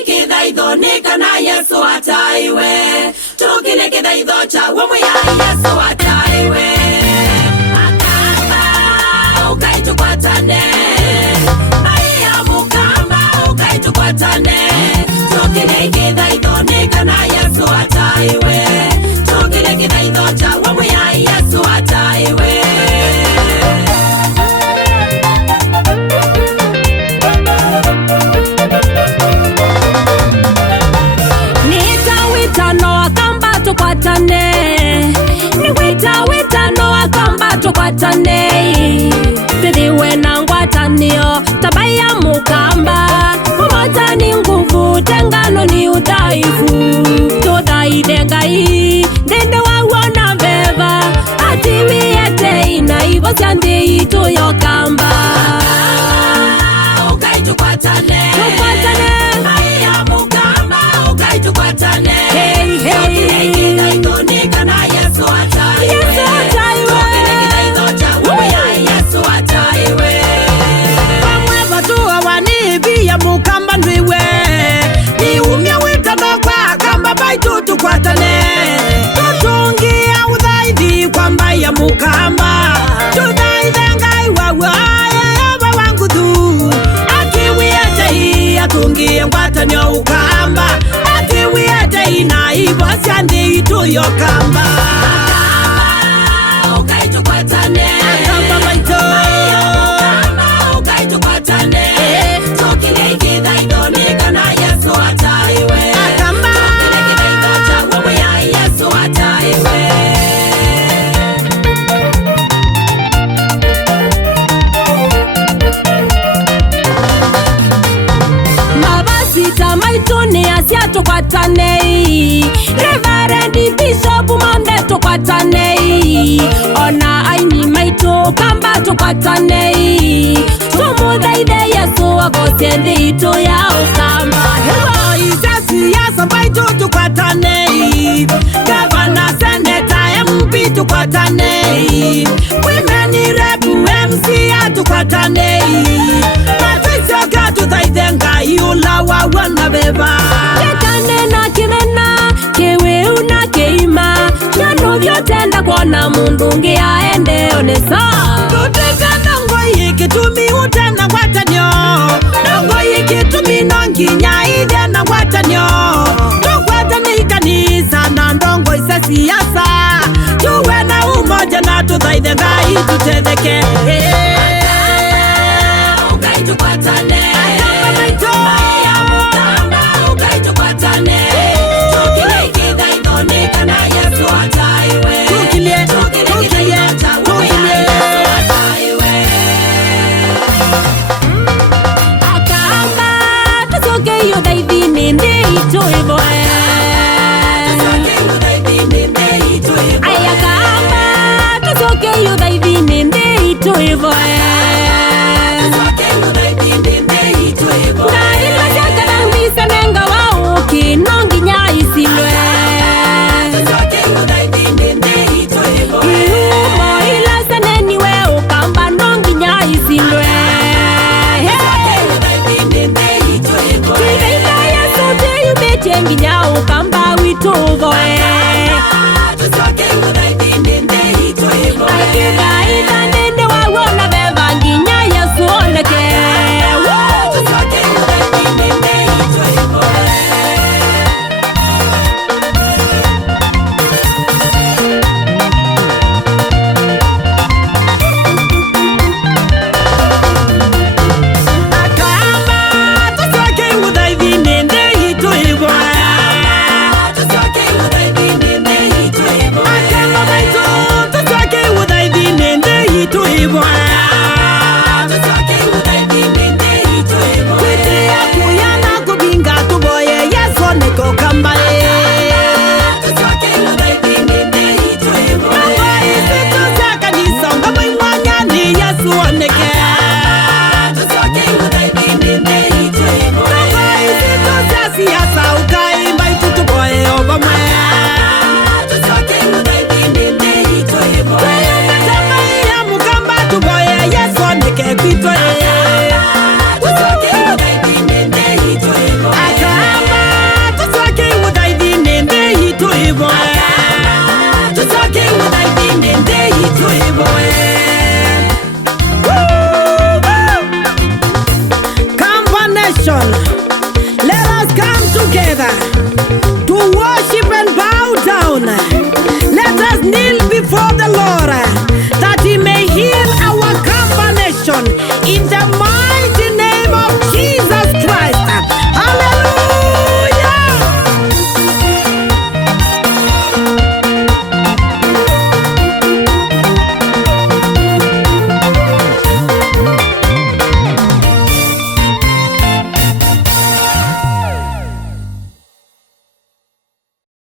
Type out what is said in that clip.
kithaitho nikana Yesu ataiwe tukile kithaitho cha wamwe ya Yesu ataiwe akamba ukaichukwatane Maria mukamba ukaichukwatane tukile kithaitho nikana Yesu ataiwe tukile kithaitho cha wamwe ya Yesu ataiwe Niwita akamba tukwatane Tithiwe na ngwatanio tabaya mukamba Umoja ni nguvu tengano ni udhaifu Tuthaithe Ngai ndende wawona veva Atiwiete ina ivo cianthi itu yokamba Ukaichukwatane Maria mukamba ukaichukwatane mukamba ndwiwe ni umya witano kwa kamba baitu tukwatane tutungia uthaithi kwamba ya mukamba tuthaithe Ngai wawe aba wangu thu akiwiete hii atungie ngwatanio ukamba akiwiete ina ivo cianthi itu yokamba ukaichukwatane akamba baitu mukamba ukaichukwatane tukwatanei Reverend Bishop Monde tukwatanei Ona aini maitu kamba tukwatanei Tumuthaithe Yesu agocie thitu ya ukamba Hewa isesi yasa maitu tukwatanei Governor Senator MP tukwatanei Women Rep MC tukwatanei Matrisio tuthaithe Ngai ula wawana beba Vyotenda kuona mundu ungi aende onesa Tutikana ngoi kitumi utena ngwatanio Ngoi kitumi nonginya ide na ngwatanio Tukwatani kanisa na ndongo isa siasa Tuwe na umoja na tuthaithe Ngai tutetheke Ukaichukwatane Maria mukamba ukaichukwatane Tukile kithaitho nikana Yesu ataiwe mwega.